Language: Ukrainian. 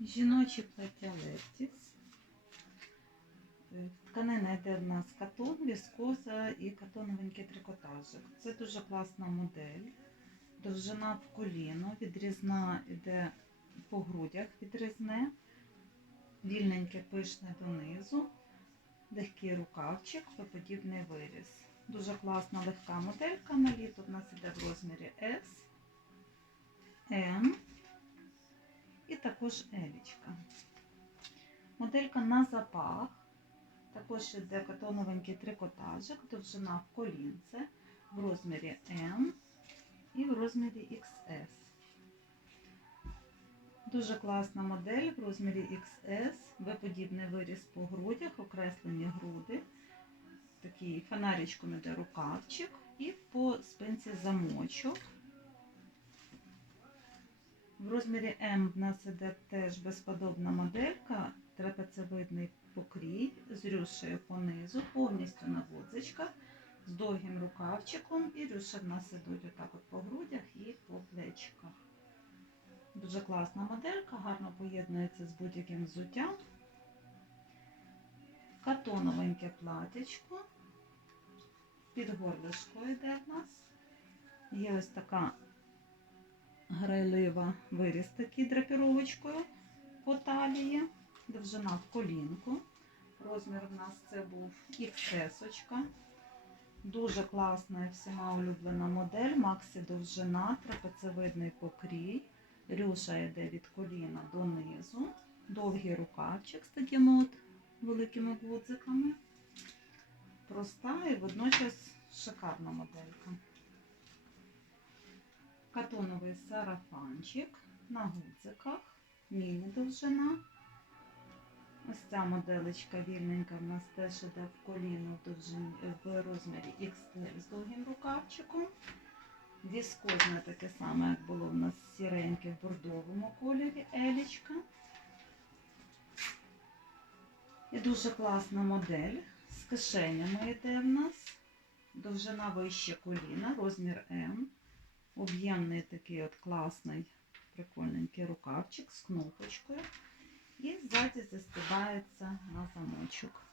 Жіночі плаття Лертіс. Е, Тканина йде в нас катон, віскоза і катоновенький трикотажик. Це дуже класна модель. Довжина в коліно, відрізна йде по грудях відрізне, вільненьке пишне донизу, легкий рукавчик, подібний виріз. Дуже класна легка моделька на літо. У нас іде в розмірі S, M і також елічка. Моделька на запах. Також іде катоновенький трикотажик, довжина в колінце в розмірі M і в розмірі XS. Дуже класна модель в розмірі XS, V-подібний виріз по грудях, окреслені груди. Такий фонаричком іде рукавчик і по спинці замочок. В розмірі М в нас іде теж безподобна моделька, трапецевидний покрій з рюшею понизу, повністю на гудзичках, з довгим рукавчиком, і рюші в нас ідуть отак от по грудях і по плечиках. Дуже класна моделька, гарно поєднується з будь-яким взуттям. Катоновеньке платячко. Під горлишко йде в нас. Є ось така грайлива виріз такий драпіровочкою по талії, довжина в колінку. Розмір у нас це був XS. -очка. Дуже класна і всіма улюблена модель. Максі довжина, трапецевидний покрій. Рюша йде від коліна донизу. Довгий рукавчик з такими от великими гудзиками. Проста і водночас шикарна моделька. Катоновий сарафанчик на гудзиках, міні-довжина. Ось ця моделечка вільненька в нас теж іде в коліно в, в розмірі XL з довгим рукавчиком. Віскозне таке саме, як було в нас сіреньке в бордовому кольорі елічка. І дуже класна модель. З кишенями йде в нас. Довжина вище коліна, розмір М. Об'ємний такий от класний, прикольненький рукавчик з кнопочкою. І ззаді застібається на замочок.